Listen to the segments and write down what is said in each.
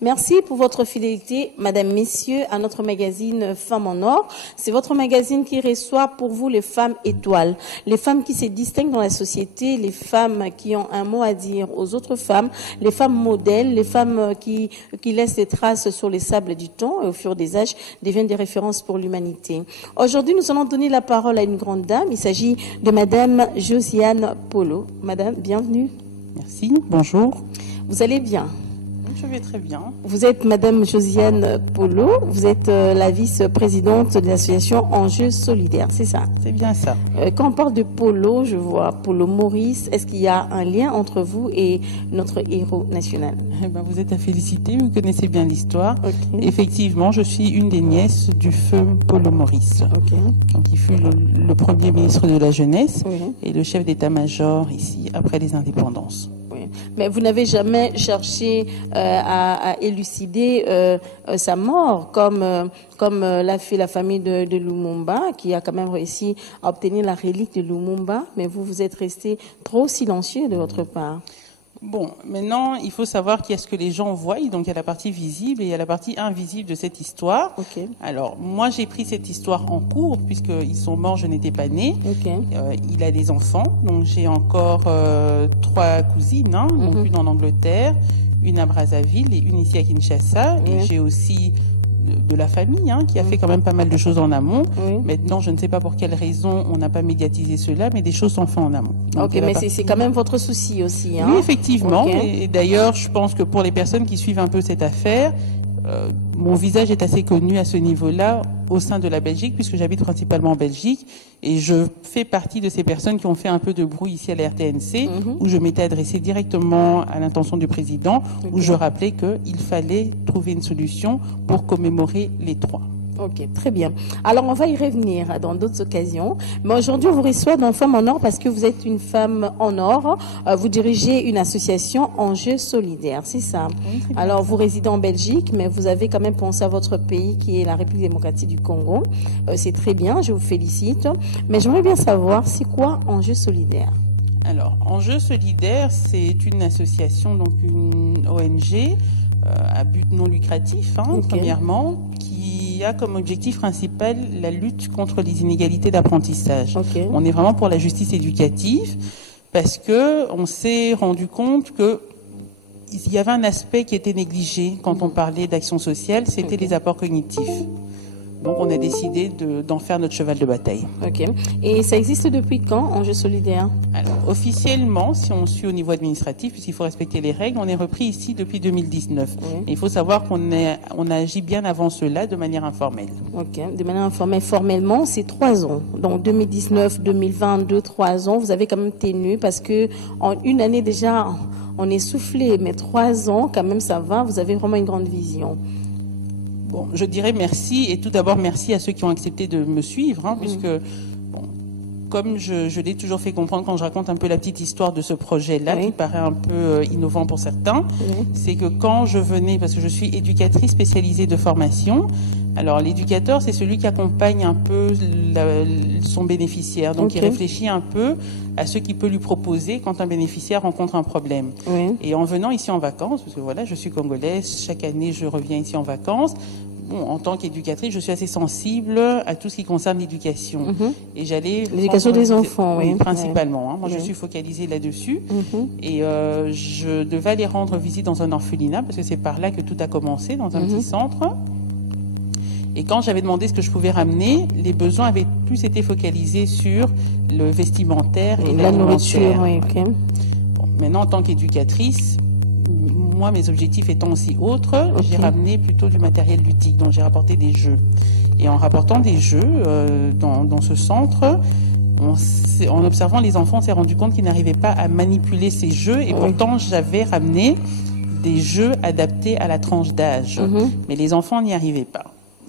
Merci pour votre fidélité, Madame, Messieurs, à notre magazine Femmes en Or. C'est votre magazine qui reçoit pour vous les femmes étoiles, les femmes qui se distinguent dans la société, les femmes qui ont un mot à dire aux autres femmes, les femmes modèles, les femmes qui laissent des traces sur les sables du temps et au fur des âges deviennent des références pour l'humanité. Aujourd'hui, nous allons donner la parole à une grande dame. Il s'agit de Madame Josiane Polo. Madame, bienvenue. Merci, bonjour. Vous allez bien? Je vais très bien. Vous êtes Madame Josiane Polo, vous êtes la vice-présidente de l'association Enjeux Solidaires, c'est ça? C'est bien ça. Quand on parle de Polo, je vois Polo Maurice. Est-ce qu'il y a un lien entre vous et notre héros national? Vous êtes à féliciter, vous connaissez bien l'histoire. Okay. Effectivement, je suis une des nièces du feu Polo Maurice. Okay. Donc, il fut le premier ministre de la Jeunesse et le chef d'état-major ici après les indépendances. Mais vous n'avez jamais cherché à élucider sa mort, comme l'a fait la famille de Lumumba, qui a quand même réussi à obtenir la relique de Lumumba, mais vous êtes resté trop silencieux de votre part. Bon, maintenant, il faut savoir qu'il y a ce que les gens voient. Donc, il y a la partie visible et il y a la partie invisible de cette histoire. Okay. Alors, moi, j'ai pris cette histoire en cours, puisqu'ils sont morts, je n'étais pas née. Okay. Il a des enfants. Donc, j'ai encore 3 cousines, donc une en Angleterre, une à Brazzaville et une ici à Kinshasa. Et j'ai aussi de la famille qui a fait quand même pas mal de choses en amont. Maintenant, je ne sais pas pour quelle raison on n'a pas médiatisé cela, mais des choses sont faites en amont. Donc, mais c'est quand même votre souci aussi. Oui, effectivement. Et d'ailleurs, je pense que pour les personnes qui suivent un peu cette affaire, mon visage est assez connu à ce niveau-là au sein de la Belgique, puisque j'habite principalement en Belgique, et je fais partie de ces personnes qui ont fait un peu de bruit ici à la RTNC, où je m'étais adressée directement à l'intention du président, où je rappelais qu'il fallait trouver une solution pour commémorer les 3. Ok, très bien. Alors, on va y revenir dans d'autres occasions. Mais aujourd'hui, on vous reçoit dans Femmes en Or parce que vous êtes une femme en or. Vous dirigez une association Enjeux Solidaires, c'est ça? Oui, c'est alors, vous résidez en Belgique, mais vous avez quand même pensé à votre pays qui est la République démocratique du Congo. C'est très bien, je vous félicite. Mais j'aimerais bien savoir, c'est quoi Enjeux Solidaires? Alors, Enjeux Solidaires, c'est une association, donc une ONG à but non lucratif, premièrement, qui a comme objectif principal la lutte contre les inégalités d'apprentissage. On est vraiment pour la justice éducative parce que on s'est rendu compte que il y avait un aspect qui était négligé quand on parlait d'action sociale, c'était les apports cognitifs. Donc on a décidé d'en faire notre cheval de bataille. Ok. Et ça existe depuis quand, Enjeux Solidaires? Alors officiellement, si on suit au niveau administratif, puisqu'il faut respecter les règles, on est repris ici depuis 2019. Et il faut savoir qu'on a agi bien avant cela de manière informelle. Ok, de manière informelle. Formellement, c'est 3 ans. Donc 2019, 2022, 3 ans, vous avez quand même tenu parce que en une année déjà, on est soufflé, mais 3 ans, quand même, ça va. Vous avez vraiment une grande vision. Bon, je dirais merci, et tout d'abord merci à ceux qui ont accepté de me suivre, puisque, bon, comme je l'ai toujours fait comprendre quand je raconte un peu la petite histoire de ce projet-là, qui paraît un peu innovant pour certains, c'est que quand je venais, parce que je suis éducatrice spécialisée de formation, alors l'éducateur, c'est celui qui accompagne un peu son bénéficiaire, donc il réfléchit un peu à ce qu'il peut lui proposer quand un bénéficiaire rencontre un problème. Et en venant ici en vacances, parce que voilà, je suis congolaise, chaque année je reviens ici en vacances, bon, en tant qu'éducatrice, je suis assez sensible à tout ce qui concerne l'éducation. Et j'allais... L'éducation des enfants, principalement. Moi, je suis focalisée là-dessus. Et je devais aller rendre visite dans un orphelinat, parce que c'est par là que tout a commencé, dans un petit centre. Et quand j'avais demandé ce que je pouvais ramener, les besoins avaient plus été focalisés sur le vestimentaire et la nourriture. Bon, maintenant, en tant qu'éducatrice, moi, mes objectifs étant aussi autres, j'ai ramené plutôt du matériel ludique, donc j'ai rapporté des jeux. Et en rapportant des jeux dans ce centre, en observant les enfants, on s'est rendu compte qu'ils n'arrivaient pas à manipuler ces jeux, et pourtant j'avais ramené des jeux adaptés à la tranche d'âge. Mais les enfants n'y arrivaient pas.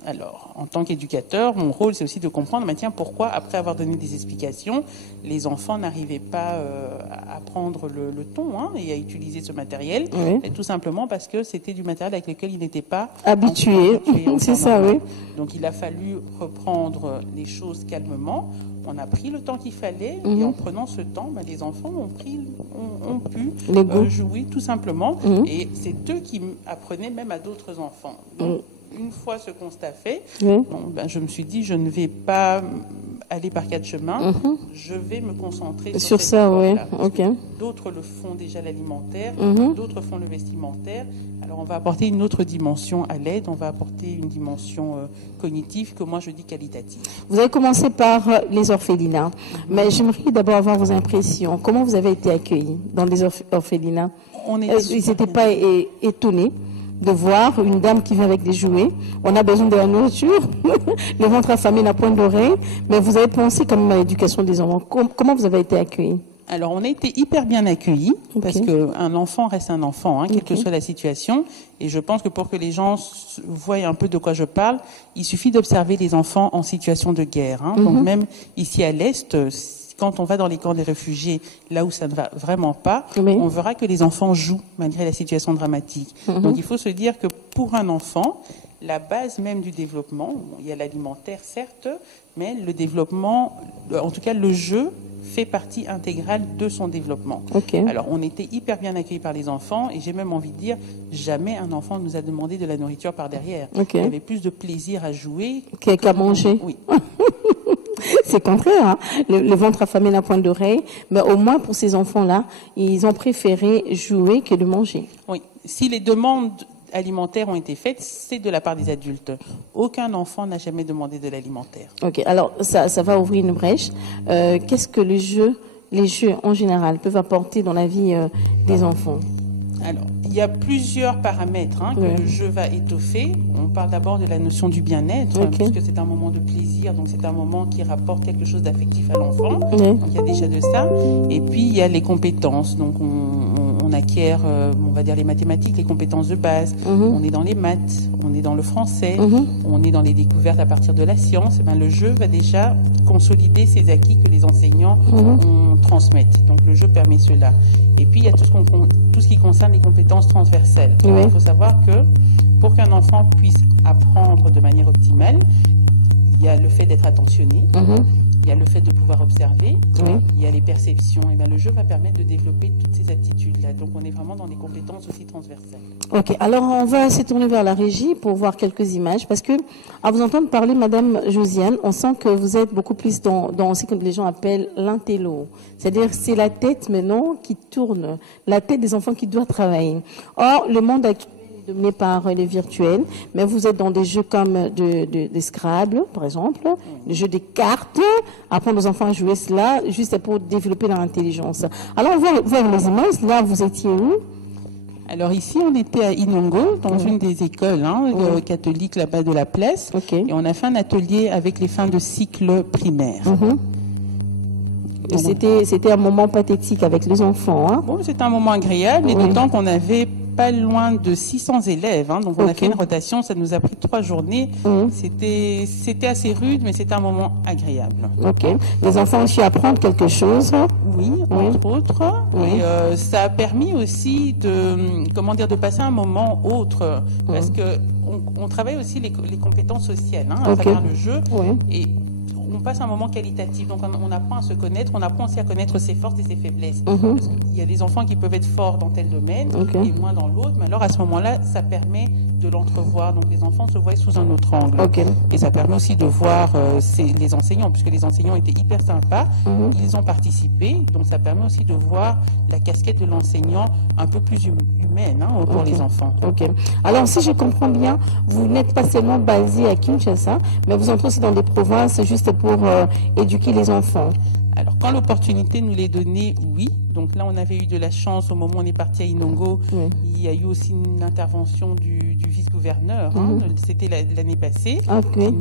Alors, en tant qu'éducateur, mon rôle, c'est aussi de comprendre, mais tiens, pourquoi, après avoir donné des explications, les enfants n'arrivaient pas à prendre le ton et à utiliser ce matériel. Oui. Et tout simplement parce que c'était du matériel avec lequel ils n'étaient pas habitués. C'est ça, oui. Donc, il a fallu reprendre les choses calmement. On a pris le temps qu'il fallait et en prenant ce temps, les enfants ont pu jouer tout simplement. Et c'est eux qui apprenaient même à d'autres enfants. Donc, une fois ce constat fait, je me suis dit, je ne vais pas aller par quatre chemins, je vais me concentrer sur ça, oui. Okay. D'autres le font déjà l'alimentaire, d'autres font le vestimentaire. Alors on va apporter une autre dimension à l'aide, on va apporter une dimension cognitive que moi je dis qualitative. Vous avez commencé par les orphelinats, mais j'aimerais d'abord avoir vos impressions. Comment vous avez été accueillis dans les orphelinats? Ils n'étaient pas étonnés de voir une dame qui vient avec des jouets. On a besoin de la nourriture, le ventre affamé n'a point d'oreille, mais vous avez pensé quand même à l'éducation des enfants. Comment vous avez été accueillis? Alors, on a été hyper bien accueillis, parce qu'un enfant reste un enfant, quelle que soit la situation. Et je pense que pour que les gens voient un peu de quoi je parle, il suffit d'observer les enfants en situation de guerre. Donc, même ici à l'Est, quand on va dans les camps des réfugiés, là où ça ne va vraiment pas, on verra que les enfants jouent malgré la situation dramatique. Donc il faut se dire que pour un enfant, la base même du développement, il y a l'alimentaire certes, mais le développement, en tout cas le jeu, fait partie intégrale de son développement. Alors on était hyper bien accueillis par les enfants et j'ai même envie de dire, jamais un enfant nous a demandé de la nourriture par derrière. Il y avait plus de plaisir à jouer qu'à manger. Oui. C'est contraire, le ventre affamé n'a point d'oreille, mais au moins pour ces enfants-là, ils ont préféré jouer que de manger. Oui, si les demandes alimentaires ont été faites, c'est de la part des adultes. Aucun enfant n'a jamais demandé de l'alimentaire. Ok, alors ça va ouvrir une brèche. Qu'est-ce que les jeux en général peuvent apporter dans la vie des enfants? Alors, il y a plusieurs paramètres que le jeu va étoffer. On parle d'abord de la notion du bien-être, puisque c'est un moment de plaisir, donc c'est un moment qui rapporte quelque chose d'affectif à l'enfant. Donc il y a déjà de ça. Et puis il y a les compétences. Donc on acquiert, on va dire les mathématiques, les compétences de base. On est dans les maths, on est dans le français, on est dans les découvertes à partir de la science. Et le jeu va déjà consolider ces acquis que les enseignants transmettent. Donc le jeu permet cela. Et puis il y a tout ce qui concerne les compétences transversales. Il faut savoir que pour qu'un enfant puisse apprendre de manière optimale, il y a le fait d'être attentionné, il y a le fait de pouvoir observer, il y a les perceptions. Et le jeu va permettre de développer toutes ces aptitudes-là. Donc on est vraiment dans des compétences aussi transversales. Ok, alors on va se tourner vers la régie pour voir quelques images, parce que à vous entendre parler, Madame Josiane, on sent que vous êtes beaucoup plus dans ce que les gens appellent l'intello. C'est-à-dire c'est la tête maintenant qui tourne, la tête des enfants qui doit travailler. Or, le monde actuel dominé par les virtuels, mais vous êtes dans des jeux comme des Scrabble, par exemple, des jeux des cartes, apprendre aux enfants à jouer cela, juste pour développer leur intelligence. Alors, on va voir les images. Là, vous étiez où? Alors ici, on était à Inongo, dans une des écoles catholiques là-bas de la place, et on a fait un atelier avec les fins de cycle primaire. C'était un moment pathétique avec les enfants. Bon, c'était un moment agréable, et d'autant qu'on avait pas loin de 600 élèves, donc on a fait une rotation, ça nous a pris 3 journées. C'était assez rude, mais c'était un moment agréable. Les enfants ont su apprendre quelque chose. Oui, entre autres. Et ça a permis aussi de passer un moment autre, parce que on travaille aussi les compétences sociales à travers le jeu. Et on passe un moment qualitatif, donc on apprend à se connaître, on apprend aussi à connaître ses forces et ses faiblesses. Parce qu'il y a des enfants qui peuvent être forts dans tel domaine et moins dans l'autre, mais alors à ce moment-là, ça permet de l'entrevoir. Donc les enfants se voient sous un autre angle. Et ça permet aussi de voir les enseignants, puisque les enseignants étaient hyper sympas, ils ont participé, donc ça permet aussi de voir la casquette de l'enseignant un peu plus humaine pour les enfants. Alors si je comprends bien, vous n'êtes pas seulement basé à Kinshasa, mais vous entrez aussi dans des provinces juste pour éduquer les enfants. Alors, quand l'opportunité nous l'est donnée, oui. Donc là, on avait eu de la chance au moment où on est parti à Inongo. Il y a eu aussi une intervention du vice-gouverneur. C'était l'année passée.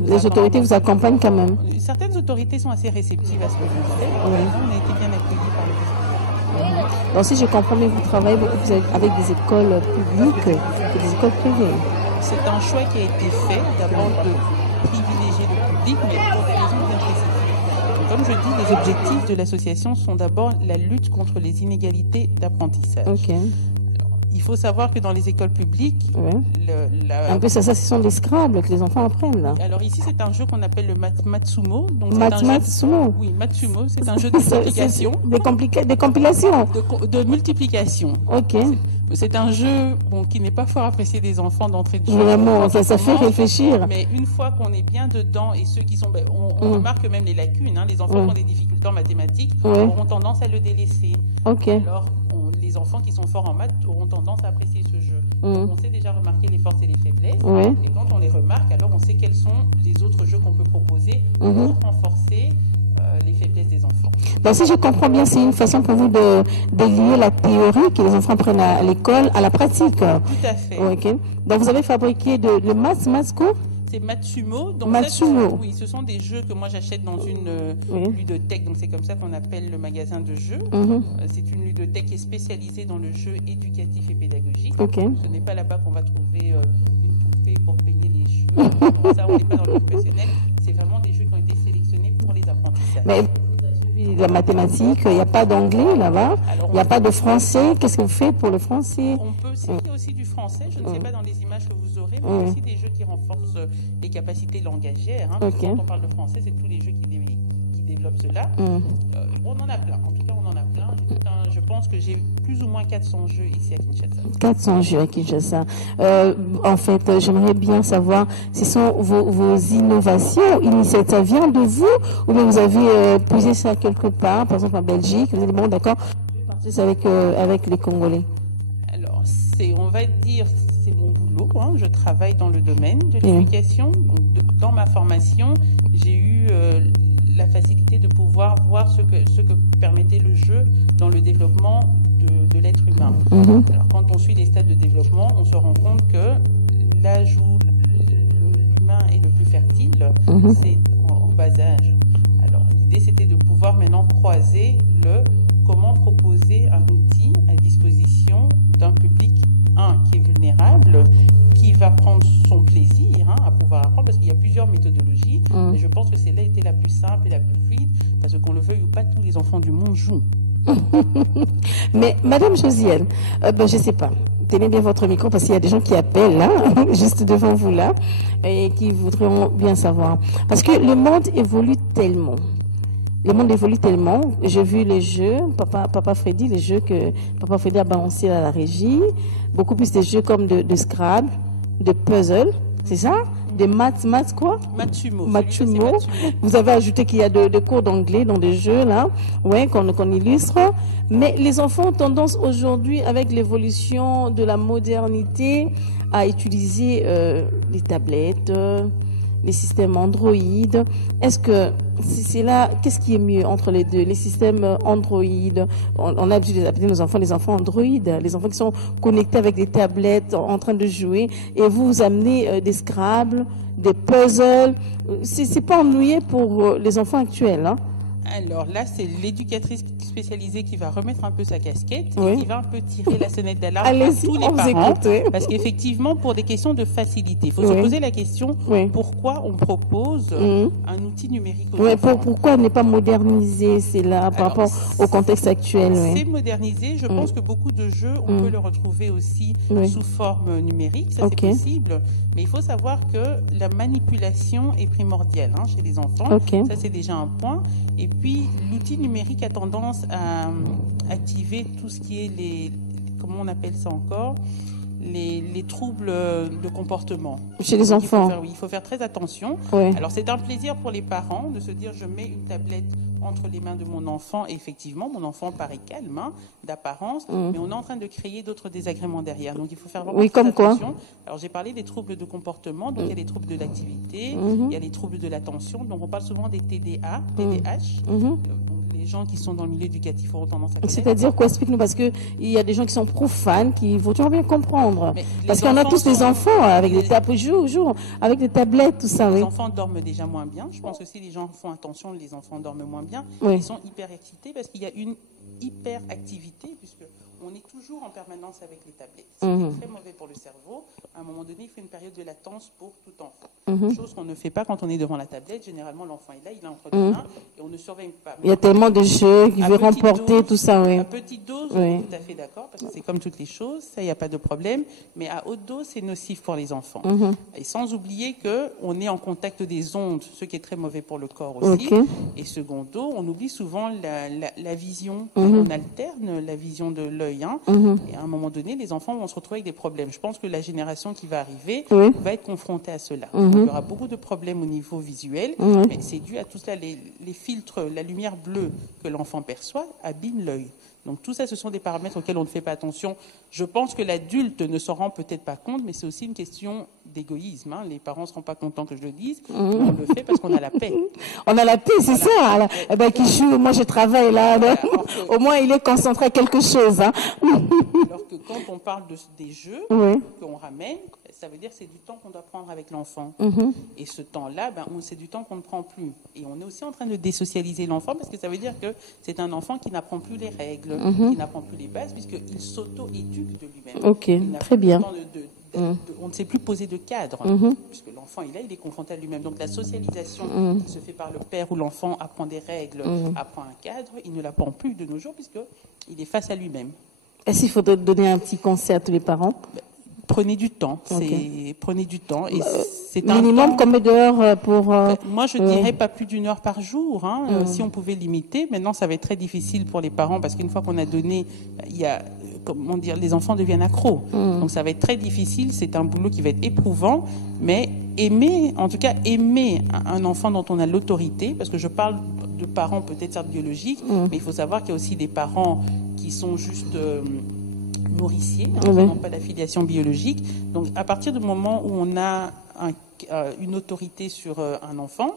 Les autorités vous accompagnent quand même. Certaines autorités sont assez réceptives à ce que je fais. On a été bien accueillis par le vice-gouverneur. Donc si je comprends bien, vous travaillez beaucoup avec des écoles publiques et des écoles privées. C'est un choix qui a été fait, d'abord privilégier le public, mais pour des raisons bien spécifiques. Donc, comme je dis, les objectifs de l'association sont d'abord la lutte contre les inégalités d'apprentissage. Ok. Il faut savoir que dans les écoles publiques, un peu ça, ce sont des Scrabble que les enfants apprennent là. Alors ici, c'est un jeu qu'on appelle le Matsumo. Donc Matsumo. Oui, Matsumo, c'est un jeu de multiplication. Des compilations. De multiplication. Ok. C'est un jeu qui n'est pas fort apprécié des enfants d'entrée de jeu. Vraiment, ça fait réfléchir. Mais une fois qu'on est bien dedans, et ceux qui sont... on remarque même les lacunes. Hein, les enfants qui ont des difficultés en mathématiques auront tendance à le délaisser. Ok. Alors, les enfants qui sont forts en maths auront tendance à apprécier ce jeu. Donc, on sait déjà remarquer les forces et les faiblesses. Et quand on les remarque, alors on sait quels sont les autres jeux qu'on peut proposer pour renforcer les faiblesses des enfants. Donc, si je comprends bien, c'est une façon pour vous de lier la théorie que les enfants prennent à l'école à la pratique. Tout à fait. Okay. Donc, vous avez fabriqué le maths quoi? C'est Matsumo. Donc Matsumo. Oui, ce sont des jeux que moi j'achète dans une ludothèque. Donc c'est comme ça qu'on appelle le magasin de jeux. C'est une ludothèque qui est spécialisée dans le jeu éducatif et pédagogique. Ce n'est pas là-bas qu'on va trouver une poupée pour peigner les cheveux. Donc ça, on n'est pas dans le professionnel. C'est vraiment des jeux qui ont été sélectionnés pour les apprentissages. Mais la mathématique, il n'y a pas d'anglais là-bas, il n'y a pas de français. Qu'est-ce que vous faites pour le français? On peut citer aussi du français. Je ne sais pas dans les images que vous aurez, mais aussi des jeux qui renforcent les capacités langagières. Hein, Quand on parle de français, c'est tous les jeux qui développent cela. On en a plein. En tout cas, on en a plein. Je pense que j'ai plus ou moins 400 jeux ici à Kinshasa. 400 jeux à Kinshasa. En fait, j'aimerais bien savoir, ce sont vos innovations, ça vient de vous ou bien vous avez posé ça quelque part, par exemple en Belgique, vous avez dit, bon d'accord, je vais partir avec les Congolais. Alors, on va dire, c'est mon boulot. Hein. Je travaille dans le domaine de l'éducation. Dans ma formation, j'ai eu la facilité de pouvoir voir ce que permettait le jeu dans le développement de l'être humain. Alors, quand on suit les stades de développement, on se rend compte que l'âge où l'humain est le plus fertile, c'est en bas âge. Alors, l'idée, c'était de pouvoir maintenant croiser comment proposer un outil à disposition d'un public, qui est vulnérable, qui va prendre son plaisir à pouvoir apprendre, parce qu'il y a plusieurs méthodologies, mais je pense que celle-là était la plus simple et la plus fluide, parce qu'on le veuille ou pas, tous les enfants du monde jouent. Mais Madame Josiane, je ne sais pas, tenez bien votre micro, parce qu'il y a des gens qui appellent là, juste devant vous là, et qui voudraient bien savoir. Parce que le monde évolue tellement. Le monde évolue tellement. J'ai vu les jeux, Papa Freddy, les jeux que Papa Freddy a balancés à la régie. Beaucoup plus des jeux comme de Scrabble, de puzzle, c'est ça? De maths quoi? Matsumo. Vous avez ajouté qu'il y a de cours d'anglais dans des jeux là, qu'on illustre. Mais les enfants ont tendance aujourd'hui, avec l'évolution de la modernité, à utiliser les tablettes, les systèmes Android. Est-ce que c'est là, qu'est-ce qui est mieux entre les deux, les systèmes Android? On a l'habitude d'appeler nos enfants les enfants Android, les enfants qui sont connectés avec des tablettes en train de jouer, et vous amenez des Scrabble, des puzzles. C'est pas ennuyé pour les enfants actuels, hein? Alors là, c'est l'éducatrice spécialisée qui va remettre un peu sa casquette et qui va un peu tirer la sonnette d'alarme à tous les parents. Parce qu'effectivement, pour des questions de facilité, il faut se poser la question pourquoi on propose un outil numérique aux enfants. Pourquoi ne pas moderniser cela par rapport au contexte actuel? C'est modernisé. Je pense que beaucoup de jeux, on peut le retrouver aussi sous forme numérique. Ça, c'est possible. Mais il faut savoir que la manipulation est primordiale chez les enfants. Ça, c'est déjà un point. Et puis, l'outil numérique a tendance à activer tout ce qui est comment on appelle ça encore, les troubles de comportement. Chez les enfants. Il faut faire très attention. Alors, c'est un plaisir pour les parents de se dire, je mets une tablette entre les mains de mon enfant, et effectivement, mon enfant paraît calme, d'apparence, mais on est en train de créer d'autres désagréments derrière. Donc, il faut faire vraiment très attention. Alors, j'ai parlé des troubles de comportement, donc il y a les troubles de l'activité, il y a les troubles de l'attention, donc on parle souvent des TDA, TDAH, donc les gens qui sont dans le milieu éducatif auront tendance à connaître. C'est-à-dire quoi? Explique-nous, parce qu'il y a des gens qui sont profanes, qui vont toujours bien comprendre. Parce qu'on a tous des enfants avec des avec des tablettes, tout ça. Les enfants dorment déjà moins bien. Je pense que si les gens font attention, les enfants dorment moins bien. Ils sont hyper excités parce qu'il y a une hyperactivité, puisque on est toujours en permanence avec les tablettes. C'est très mauvais pour le cerveau. À un moment donné, il faut une période de latence pour tout enfant. Chose qu'on ne fait pas quand on est devant la tablette. Généralement, l'enfant est là, il est entre deux mains et on ne surveille pas. Il y a tellement de jeux qui veulent remporter tout ça, oui. À petite dose, on est tout à fait d'accord, parce que c'est comme toutes les choses, ça, il n'y a pas de problème. Mais à haute dose, c'est nocif pour les enfants. Et sans oublier qu'on est en contact des ondes, ce qui est très mauvais pour le corps aussi. Et secondo, on oublie souvent la vision. On alterne la vision de l'œil. Et à un moment donné, les enfants vont se retrouver avec des problèmes. Je pense que la génération qui va arriver va être confrontée à cela. Donc, il y aura beaucoup de problèmes au niveau visuel, mais c'est dû à tout cela. Les filtres, la lumière bleue que l'enfant perçoit abîme l'œil. Donc tout ça, ce sont des paramètres auxquels on ne fait pas attention. Je pense que l'adulte ne s'en rend peut-être pas compte, mais c'est aussi une question d'égoïsme. Les parents ne seront pas contents que je le dise. On le fait parce qu'on a la paix. On a la paix, c'est ça. Alors, qui joue, moi je travaille là. Au moins il est concentré à quelque chose. Alors que quand on parle des jeux qu'on ramène, ça veut dire que c'est du temps qu'on doit prendre avec l'enfant. Et ce temps-là, c'est du temps qu'on ne prend plus. Et on est aussi en train de désocialiser l'enfant parce que ça veut dire que c'est un enfant qui n'apprend plus les règles, qui n'apprend plus les bases, puisqu'il s'auto-éduque de lui-même. Ok, très bien. On ne sait plus poser de cadre, puisque l'enfant il est confronté à lui-même. Donc la socialisation qui se fait par le père où l'enfant apprend des règles, apprend un cadre, il ne l'apprend plus de nos jours puisqu'il est face à lui-même. Est-ce qu'il faudrait donner un petit conseil à tous les parents? Prenez du temps, prenez du temps. Et c'est minimum combien d'heures pour... Moi, je dirais pas plus d'1 heure par jour. Si on pouvait limiter. Maintenant, ça va être très difficile pour les parents parce qu'une fois qu'on a donné, les enfants deviennent accros. Donc, ça va être très difficile. C'est un boulot qui va être éprouvant. Mais aimer un enfant dont on a l'autorité, parce que je parle de parents peut-être certes biologiques, mais il faut savoir qu'il y a aussi des parents qui sont juste... nourriciers, qui n'ont pas d'affiliation biologique. Donc, à partir du moment où on a une autorité sur un enfant,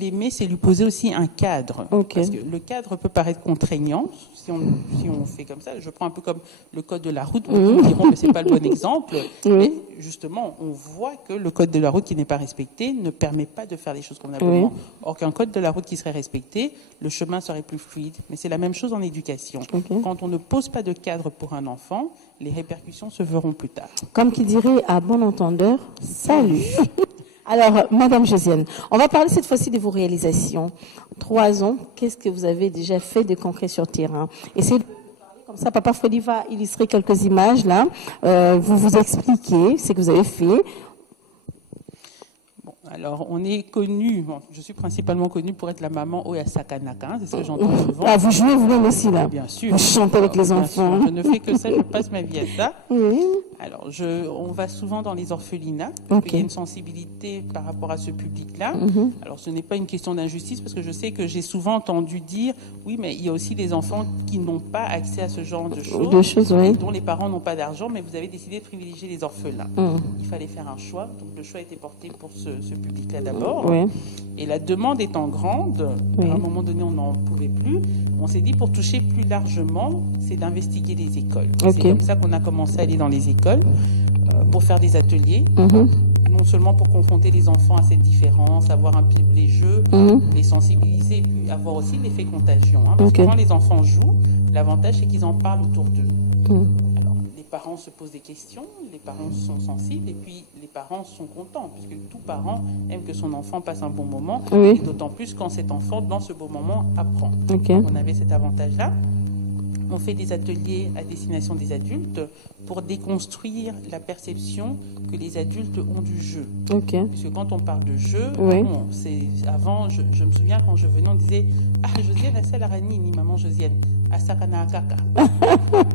l'aimer, c'est lui poser aussi un cadre. Parce que le cadre peut paraître contraignant, si on fait comme ça. Je prends un peu comme le code de la route, nous dirons que ce n'est pas le bon exemple, mais justement, on voit que le code de la route qui n'est pas respecté ne permet pas de faire les choses convenablement. Or qu'un code de la route qui serait respecté, le chemin serait plus fluide. Mais c'est la même chose en éducation. Quand on ne pose pas de cadre pour un enfant, les répercussions se verront plus tard. Comme qui dirait à bon entendeur, salut. Alors, Madame Josiane, on va parler cette fois-ci de vos réalisations. 3 ans, qu'est-ce que vous avez déjà fait de concret sur terrain? Essayez de parler comme ça. Papa Freddy va illustrer quelques images là. Vous expliquez ce que vous avez fait. Alors, on est connu, je suis principalement connue pour être la maman au Sakanaka, c'est ce que j'entends souvent. Ah, vous jouez vous-même aussi là? Bien sûr. Vous chantez avec les enfants. Sûr. Je ne fais que ça, je passe ma vie à ça. Alors, on va souvent dans les orphelinats. Il y a une sensibilité par rapport à ce public-là. Alors, ce n'est pas une question d'injustice, parce que je sais que j'ai souvent entendu dire, oui, mais il y a aussi des enfants qui n'ont pas accès à ce genre de choses, dont les parents n'ont pas d'argent, mais vous avez décidé de privilégier les orphelins. Il fallait faire un choix. Donc, le choix a été porté pour ce public-là d'abord. Et la demande étant grande, à un moment donné, on n'en pouvait plus. On s'est dit, pour toucher plus largement, c'est d'investiguer les écoles. C'est comme ça qu'on a commencé à aller dans les écoles pour faire des ateliers. Non seulement pour confronter les enfants à cette différence, avoir un peu les jeux, les sensibiliser, et puis avoir aussi l'effet contagion. Parce que quand les enfants jouent, l'avantage, c'est qu'ils en parlent autour d'eux. Alors, les parents se posent des questions, les parents sont sensibles, et puis les parents sont contents, puisque tout parent aime que son enfant passe un bon moment, et d'autant plus quand cet enfant, dans ce beau moment, apprend. On avait cet avantage-là. On fait des ateliers à destination des adultes pour déconstruire la perception que les adultes ont du jeu. Puisque quand on parle de jeu, avant, je me souviens quand je venais, on disait « Ah, Josiane, à la rani, ni maman Josiane, à Sakana Akaka ».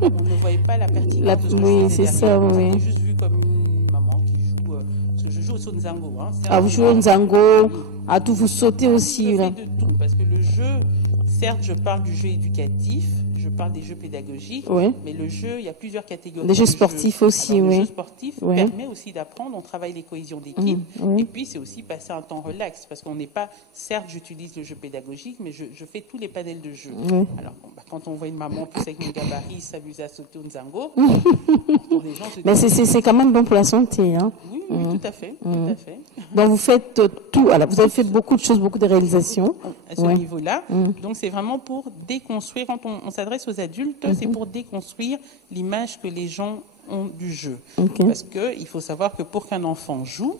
On ne voyait pas la pertinence de ce que c'est ça, On était juste vu comme une maman qui joue, parce que je joue au Nzango. Vous jouez au Nzango, à tout, vous sautez aussi. Je fais de tout, parce que le jeu, certes, je parle du jeu éducatif, je parle des jeux pédagogiques, mais le jeu, il y a plusieurs catégories. Les jeux sportifs aussi, Le jeu sportif permet aussi d'apprendre, on travaille les cohésions d'équipe, et puis c'est aussi passer un temps relax, parce qu'on n'est pas, certes, j'utilise le jeu pédagogique, mais je fais tous les panels de jeu. Alors, quand on voit une maman plus avec mon gabarit s'amuser à sauter au Nzango, mais c'est quand même bon pour la santé. Oui, tout à fait, tout à fait. Donc vous faites tout. Alors, vous avez fait beaucoup de choses, beaucoup de réalisations. À ce niveau-là. Donc c'est vraiment pour déconstruire, quand on s'adresse aux adultes, c'est pour déconstruire l'image que les gens ont du jeu. Parce qu'il faut savoir que pour qu'un enfant joue,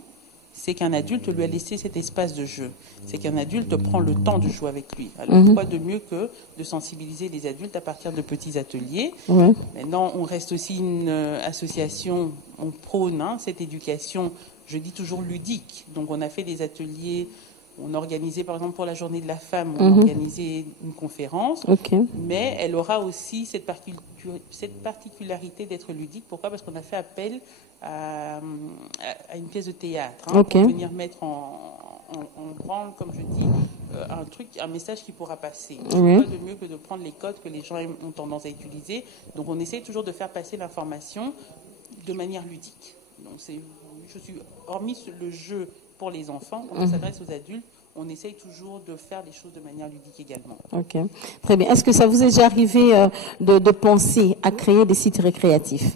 c'est qu'un adulte lui a laissé cet espace de jeu. C'est qu'un adulte prend le temps de jouer avec lui. Alors, quoi de mieux que de sensibiliser les adultes à partir de petits ateliers. Maintenant, on reste aussi une association, on prône cette éducation, je dis toujours ludique. Donc, on a fait des ateliers, on a organisé, par exemple, pour la Journée de la Femme, on a organisé une conférence, mais elle aura aussi cette particularité d'être ludique. Pourquoi ? Parce qu'on a fait appel à une pièce de théâtre pour venir mettre en branle, comme je dis, un message qui pourra passer. Quoi de mieux que de prendre les codes que les gens ont tendance à utiliser. Donc on essaie toujours de faire passer l'information de manière ludique. Donc hormis le jeu pour les enfants, quand on s'adresse aux adultes, on essaye toujours de faire les choses de manière ludique également. Ok, très bien. Est-ce que ça vous est déjà arrivé de penser à créer des sites récréatifs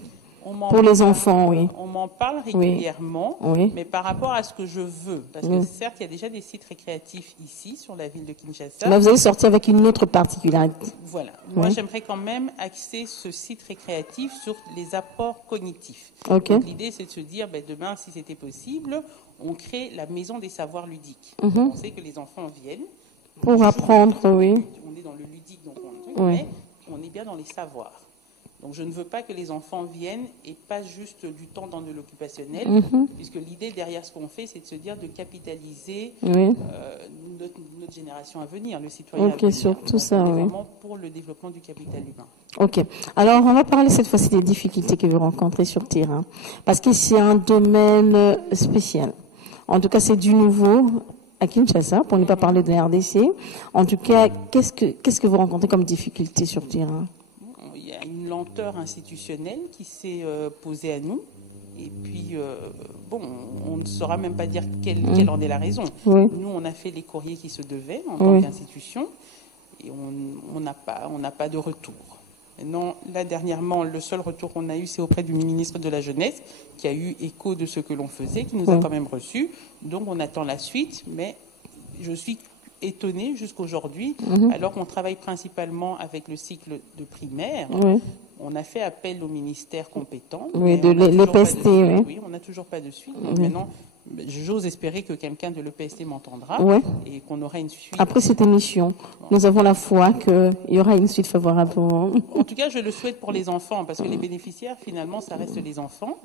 pour les enfants? Oui. On m'en parle régulièrement, mais par rapport à ce que je veux, parce que certes, il y a déjà des sites récréatifs ici, sur la ville de Kinshasa. Là, vous allez sortir avec une autre particularité. Voilà. Moi, j'aimerais quand même axer ce site récréatif sur les apports cognitifs. Donc, l'idée, c'est de se dire, demain, si c'était possible, on crée la maison des savoirs ludiques. On sait que les enfants viennent pour apprendre, on est dans le ludique, donc mais on est bien dans les savoirs. Donc, je ne veux pas que les enfants viennent et pas juste du temps dans de l'occupationnel, puisque l'idée derrière ce qu'on fait, c'est de se dire de capitaliser notre génération à venir, le citoyen à venir. Sur tout ça, vraiment pour le développement du capital humain. Ok. Alors, on va parler cette fois-ci des difficultés que vous rencontrez sur le terrain, parce que c'est un domaine spécial. En tout cas, c'est du nouveau à Kinshasa, pour ne pas parler de la RDC. En tout cas, qu'est-ce que vous rencontrez comme difficulté sur le terrain ? Il y a une lenteur institutionnelle qui s'est posée à nous. Et puis, on ne saura même pas dire quelle en est la raison. Nous, on a fait les courriers qui se devaient en tant qu'institution et on n'a pas de retour. Maintenant, là, dernièrement, le seul retour qu'on a eu, c'est auprès du ministre de la Jeunesse, qui a eu écho de ce que l'on faisait, qui nous a quand même reçus. Donc, on attend la suite, mais je suis étonnée jusqu'aujourd'hui, alors qu'on travaille principalement avec le cycle de primaire. On a fait appel au ministère compétent. De l'EPST, oui, on n'a toujours pas de suite. Donc maintenant, j'ose espérer que quelqu'un de l'EPST m'entendra et qu'on aura une suite. Après cette émission, nous avons la foi qu'il y aura une suite favorable. En tout cas, je le souhaite pour les enfants, parce que les bénéficiaires, finalement, ça reste les enfants.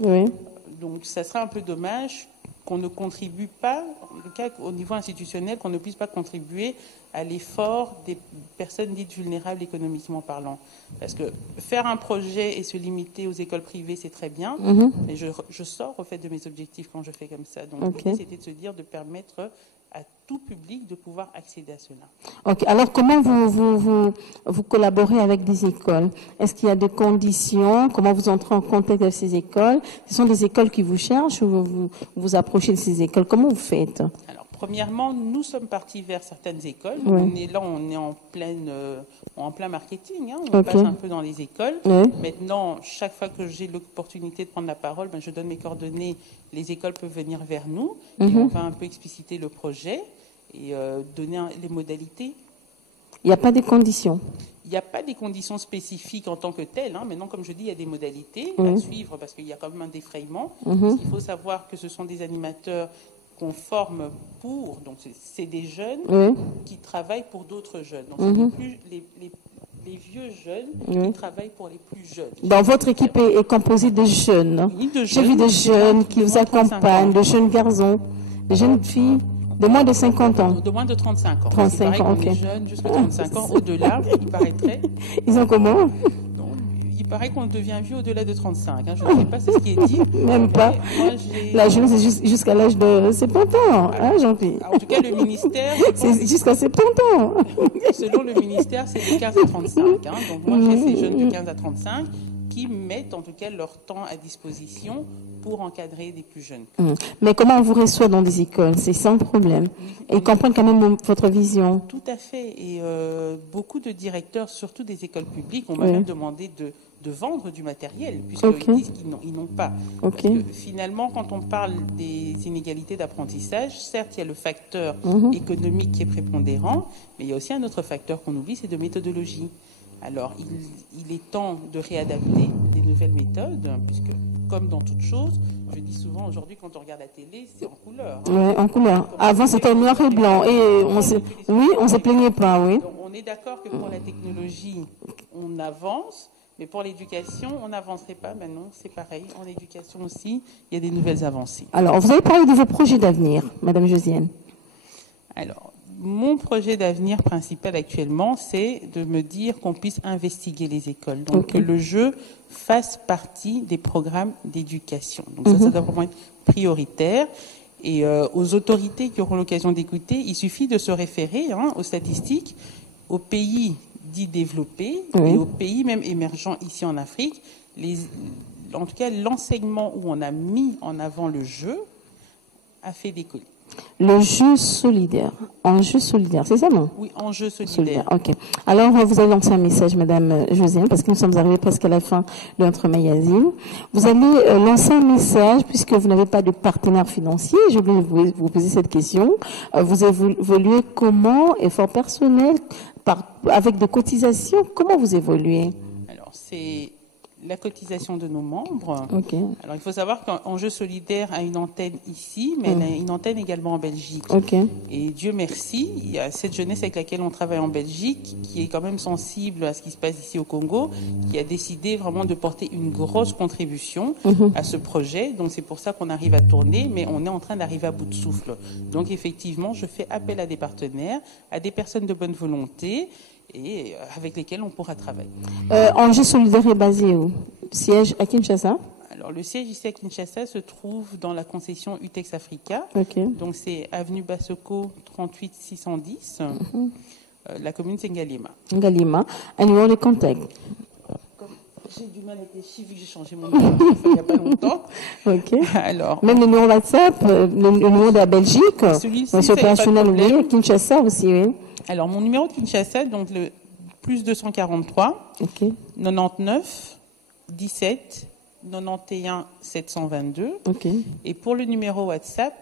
Donc, ça sera un peu dommage qu'on ne contribue pas, en tout cas au niveau institutionnel, qu'on ne puisse pas contribuer à l'effort des personnes dites vulnérables économiquement parlant. Parce que faire un projet et se limiter aux écoles privées, c'est très bien, mais je sors au fait de mes objectifs quand je fais comme ça. Donc l'idée, c'était de se dire de permettre à tout public de pouvoir accéder à cela. Ok. Alors, comment vous collaborez avec des écoles? Est-ce qu'il y a des conditions? Comment vous entrez en contact avec ces écoles? Ce sont des écoles qui vous cherchent ou vous approchez de ces écoles? Comment vous faites? Alors, premièrement, nous sommes partis vers certaines écoles. On est en plein marketing. On passe un peu dans les écoles. Maintenant, chaque fois que j'ai l'opportunité de prendre la parole, je donne mes coordonnées. Les écoles peuvent venir vers nous et on va un peu expliciter le projet et donner les modalités. Il n'y a pas de conditions? Il n'y a pas des conditions spécifiques en tant que telles. Maintenant, comme je dis, il y a des modalités à suivre parce qu'il y a quand même un défrayement. Il faut savoir que ce sont des animateurs qu'on forme pour, donc c'est des jeunes qui travaillent pour d'autres jeunes. Donc c'est les vieux jeunes qui travaillent pour les plus jeunes. Donc votre équipe est composée de jeunes. J'ai vu des jeunes qui vous accompagnent, de jeunes garçons, de jeunes filles de moins de 50 ans. De moins de 35 ans. 35 ans, ok. Les jeunes jusqu'à 35 ans, au-delà, il paraîtrait. Ils ont comment? Il paraît qu'on devient vieux au-delà de 35. Je ne sais pas, c'est ce qui est dit. Même pas. Moi, la jeune, c'est jusqu'à l'âge de 70 ans, Jean-Pierre. En tout cas, le ministère... C'est jusqu'à 70 ans. Selon le ministère, c'est de 15 à 35. Donc moi, j'ai ces jeunes de 15 à 35 qui mettent en tout cas leur temps à disposition pour encadrer des plus jeunes. Mais comment on vous reçoit dans des écoles? C'est sans problème. Et ils comprennent quand même votre vision. Tout à fait. Et beaucoup de directeurs, surtout des écoles publiques, ont même demandé de vendre du matériel, puisqu'ils disent qu'ils n'ont pas. Parce que finalement, quand on parle des inégalités d'apprentissage, certes, il y a le facteur économique qui est prépondérant, mais il y a aussi un autre facteur qu'on oublie, c'est de méthodologie. Alors, il est temps de réadapter des nouvelles méthodes, puisque, comme dans toute chose, je dis souvent aujourd'hui, quand on regarde la télé, c'est en couleur. Oui, en couleur. Avant, c'était noir et blanc. Et on se plaignait pas, oui. Donc, on est d'accord que pour la technologie, on avance, mais pour l'éducation, on n'avancerait pas. Maintenant, c'est pareil. En éducation aussi, il y a des nouvelles avancées. Alors, vous avez parlé de vos projets d'avenir, Madame Josiane. Alors, mon projet d'avenir principal actuellement, c'est de me dire qu'on puisse investiguer les écoles. Donc, que le jeu fasse partie des programmes d'éducation. Donc, ça doit vraiment être prioritaire. Et aux autorités qui auront l'occasion d'écouter, il suffit de se référer aux statistiques, aux pays dits développés et aux pays même émergents ici en Afrique. En tout cas, l'enseignement où on a mis en avant le jeu a fait décoller. Le jeu solidaire. Enjeu solidaire, c'est ça, non? Oui, enjeu solidaire. Ok. Alors, vous allez lancer un message, Madame Josiane, parce que nous sommes arrivés presque à la fin de notre magazine. Vous allez lancer un message, puisque vous n'avez pas de partenaire financier. Je voulais vous poser cette question. Vous évoluez comment? Effort personnel, avec des cotisations? Comment vous évoluez? Alors, c'est la cotisation de nos membres. Okay. Alors, il faut savoir qu'Enjeu solidaire a une antenne ici, mais elle a une antenne également en Belgique. Okay. Et Dieu merci, il y a cette jeunesse avec laquelle on travaille en Belgique, qui est quand même sensible à ce qui se passe ici au Congo, qui a décidé vraiment de porter une grosse contribution à ce projet. Donc, c'est pour ça qu'on arrive à tourner, mais on est en train d'arriver à bout de souffle. Donc, effectivement, je fais appel à des partenaires, à des personnes de bonne volonté, et avec lesquels on pourra travailler. Enjeu solidaire est basé où? Siège à Kinshasa? Alors, le siège ici à Kinshasa se trouve dans la concession Utex Africa. Okay. Donc, c'est avenue Bassoko 38 610. La commune, c'est Ngalima. Ngalima. Un numéro de contact. J'ai du mal avec les chiffres, j'ai changé mon numéro il n'y a pas longtemps. Ok. Alors, même le numéro WhatsApp, le numéro de la Belgique, c'est opérationnel, oui, Kinshasa aussi, oui. Alors, mon numéro de Kinshasa, donc le plus 243 99 17 91 722. Okay. Et pour le numéro WhatsApp,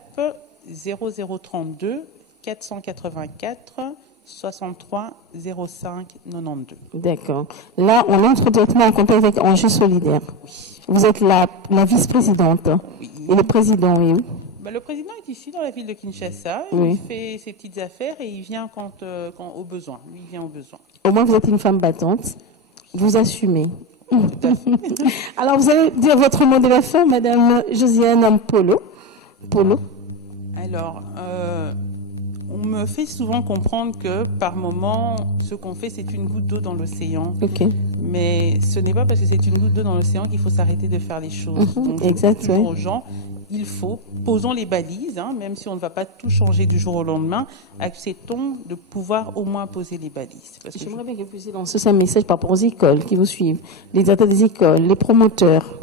0032 484 63 05 92. D'accord. Là, on entre directement en contact avec Enjeu solidaire. Oui. Vous êtes la vice-présidente. Oui. Et le président, oui. Le président est ici dans la ville de Kinshasa. Il fait ses petites affaires et il vient quand au besoin. Lui, il vient au besoin. Au moins, vous êtes une femme battante. Vous assumez. Tout à fait. Alors, vous allez dire votre mot de la fin, Madame Josiane Polo. Alors, on me fait souvent comprendre que par moment, ce qu'on fait, c'est une goutte d'eau dans l'océan. Okay. Mais ce n'est pas parce que c'est une goutte d'eau dans l'océan qu'il faut s'arrêter de faire les choses. Donc, je dis toujours aux gens, posons les balises, même si on ne va pas tout changer du jour au lendemain, acceptons de pouvoir au moins poser les balises. J'aimerais bien que vous puissiez lancer un message par rapport aux écoles qui vous suivent, les directeurs des écoles, les promoteurs.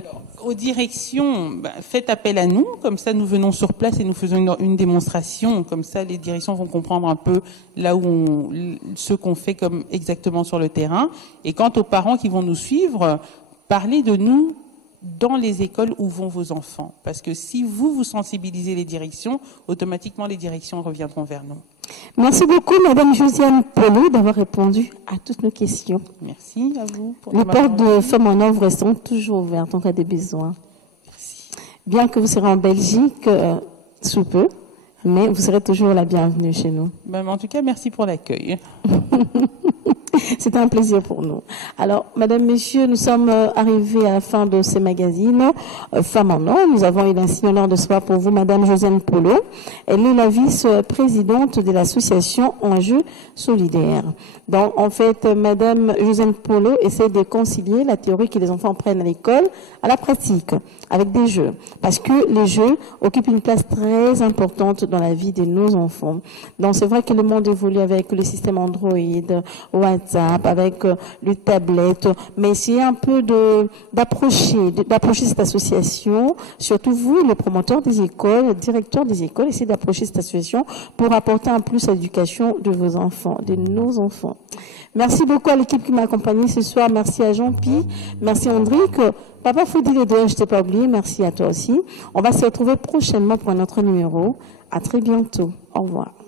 Alors, aux directions, faites appel à nous, comme ça nous venons sur place et nous faisons une démonstration, comme ça les directions vont comprendre un peu là où ce qu'on fait comme exactement sur le terrain. Et quant aux parents qui vont nous suivre, parlez de nous dans les écoles où vont vos enfants. Parce que si vous sensibilisez les directions, automatiquement les directions reviendront vers nous. Merci beaucoup, Madame Josiane Polo, d'avoir répondu à toutes nos questions. Merci à vous. Les portes de Femmes en Or resteront toujours ouvertes en cas de besoin. Merci. Bien que vous serez en Belgique sous peu, mais vous serez toujours la bienvenue chez nous. En tout cas, merci pour l'accueil. C'était un plaisir pour nous. Alors, Madame, Messieurs, nous sommes arrivés à la fin de ce magazine Femmes en Or. Nous avons eu l'insigne honneur de recevoir pour vous Madame Josiane Polo. Elle est la vice-présidente de l'association Enjeu solidaire. Donc, en fait, Madame Josiane Polo essaie de concilier la théorie que les enfants apprennent à l'école à la pratique, avec des jeux. Parce que les jeux occupent une place très importante dans la vie de nos enfants. Donc, c'est vrai que le monde évolue avec le système Android, WhatsApp, WhatsApp, avec le tablette, mais essayez un peu d'approcher cette association, surtout vous, les promoteurs des écoles, les directeurs des écoles, essayez d'approcher cette association pour apporter un plus à l'éducation de vos enfants, de nos enfants. Merci beaucoup à l'équipe qui m'a accompagné ce soir. Merci à Jean-Pi. Merci Andrick. Papa Foudi les deux, je t'ai pas oublié. Merci à toi aussi. On va se retrouver prochainement pour un autre numéro. À très bientôt. Au revoir.